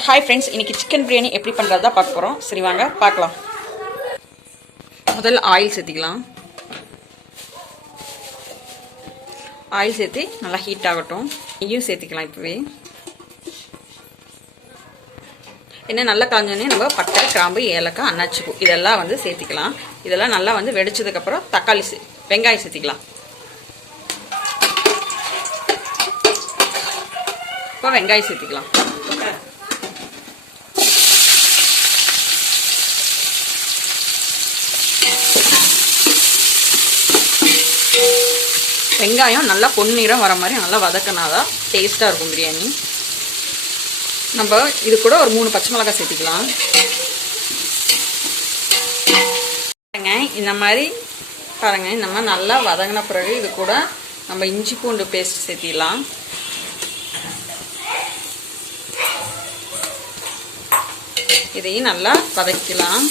hi friends इनकी chicken biryani எப்படி பண்றதா பார்க்க போறோம் சரி வாங்க பார்க்கலாம் முதல்ல ஆயில் சேர்த்திக்கலாம் ஆயில் சேர்த்து நல்லா ஹீட் ஆகட்டும் நெய்யும் சேர்த்திக்கலாம் இப்பவே என்ன நல்லா காஞ்சனே நம்ம பட்டை கிராம்பு ஏலக்காய் அன்னாச்சி பூ இதெல்லாம் வந்து சேர்த்திக்கலாம் இதெல்லாம் நல்லா வந்து வெடிச்சதுக்கு அப்புறம் தக்காளி வெங்காயம் சேர்த்திக்கலாம் இப்போ வெங்காயம் சேர்த்திக்கலாம் வெங்காயம் நல்லா பொன்னிறம் வர மாதிரி நல்லா வதக்கினாதான் டேஸ்ட்டாக இருக்கும் பிரியாணி நம்ம இது கூட ஒரு 3 பச்சை மிளகாய் சேர்த்திக்கலாம் இந்த மாதிரி பாருங்க இந்த மாதிரி நல்லா வதங்கின பிறகு இது கூட நம்ம இஞ்சி பூண்டு பேஸ்ட் சேர்த்திடலாம் இதையும் நல்லா வதக்கலாம்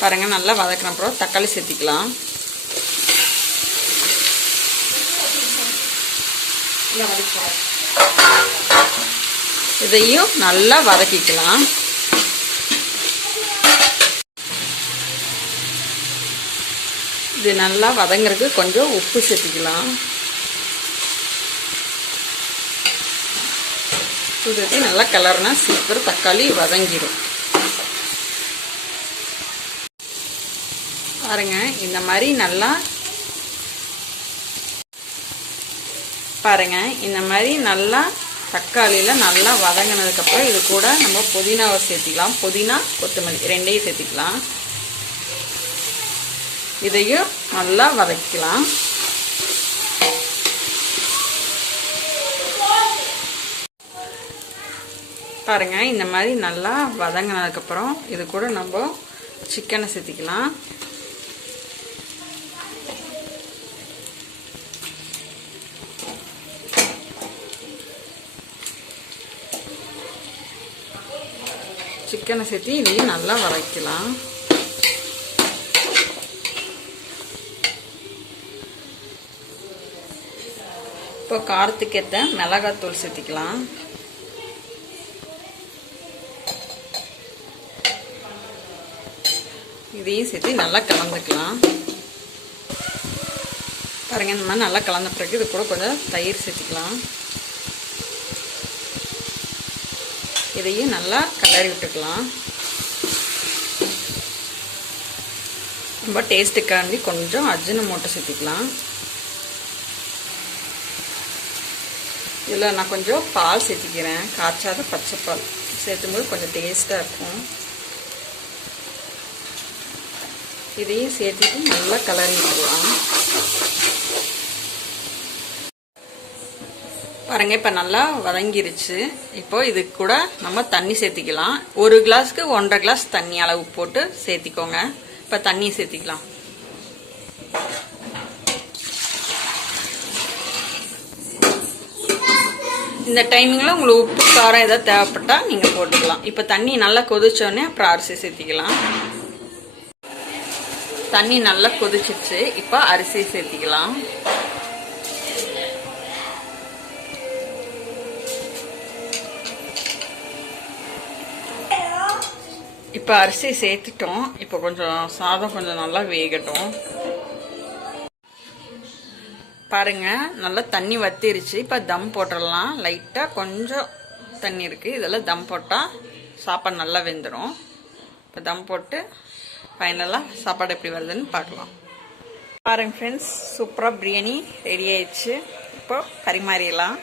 பாருங்க நல்லா வதக்கின அப்புறம் தக்காளி சேர்த்திக்கலாம் இதையும் நல்லா வதக்கிக்கலாம் இது நல்லா வதங்கிறதுக்கு கொஞ்சம் உப்பு சேர்த்திக்கலாம் இது நல்லா கலர்னா சீக்கிரம் தக்காளி வதங்கிடும் பாருங்க இந்த மாதிரி நல்லா பாருங்க இந்த மாதிரி நல்லா தக்காளியில நல்லா வதங்கினதுக்கு அப்புறம் இது கூட நம்ம புதினாவை சேர்த்திக்கலாம் புதினா கொத்தமல்லி ரெண்டையும் சேர்த்திக்கலாம் இதையும் நல்லா வதக்கலாம் பாருங்க இந்த மாதிரி நல்லா வதங்கினதுக்கு அப்புறம் இது கூட நம்ம சிக்கனை சேர்த்திக்கலாம் சிக்கனை சேர்த்து இதையும் நல்லா வதக்கலாம் இப்போ காரத்துக்கு ஏற்ற மிளகாத்தூள் சேர்த்திக்கலாம் இதையும் சேர்த்து நல்லா கலந்துக்கலாம் பாருங்க இந்த மாதிரி நல்லா கலந்த பிறகு இது கூட கொஞ்சம் தயிர் சேர்த்திக்கலாம் இதையும் நல்லா கலரி விட்டுக்கலாம் ரொம்ப டேஸ்ட்டுக்காண்டி கொஞ்சம் அஜினமோட்டோ சேர்த்திக்கலாம் இதில் நான் கொஞ்சம் பால் சேர்த்திக்கிறேன் காய்ச்சாத பச்சை பால் சேர்த்தும்போது கொஞ்சம் டேஸ்ட்டாக இருக்கும் இதையும் சேர்த்துட்டு நல்லா கலரி விட்டுக்கலாம் பாருங்க இப்போ நல்லா வதங்கிருச்சு இப்போ இது கூட நம்ம தண்ணி சேர்த்திக்கலாம் ஒரு கிளாஸ்க்கு 1.5 கிளாஸ் தண்ணி அளவு போட்டு சேர்த்திக்கோங்க இப்போ தண்ணி சேர்த்திக்கலாம் இந்த டைமிங்கில் உங்களுக்கு உப்பு காரம் ஏதாவது தேவைப்பட்டா நீங்கள் போட்டுக்கலாம் இப்போ தண்ணி நல்லா கொதிச்சோடனே அப்புறம் அரிசி சேர்த்திக்கலாம் தண்ணி நல்லா கொதிச்சிருச்சு இப்போ அரிசி சேர்த்திக்கலாம் இப்போ அரிசி சேர்த்துட்டோம் இப்போ கொஞ்சம் சாதம் கொஞ்சம் நல்லா வேகட்டும் பாருங்க நல்லா தண்ணி வத்திருச்சு இப்போ தம் போட்டுடலாம் லைட்டாக கொஞ்சம் தண்ணி இருக்குது இதெல்லாம் தம் போட்டால் சாப்பாடு நல்லா வெந்துடும் இப்போ தம் போட்டு ஃபைனலாக சாப்பாடு எப்படி வருதுன்னு பார்க்கலாம் பாருங்க ஃப்ரெண்ட்ஸ் சூப்பராக பிரியாணி ரெடி ஆயிடுச்சு இப்போ பரிமாறிடலாம்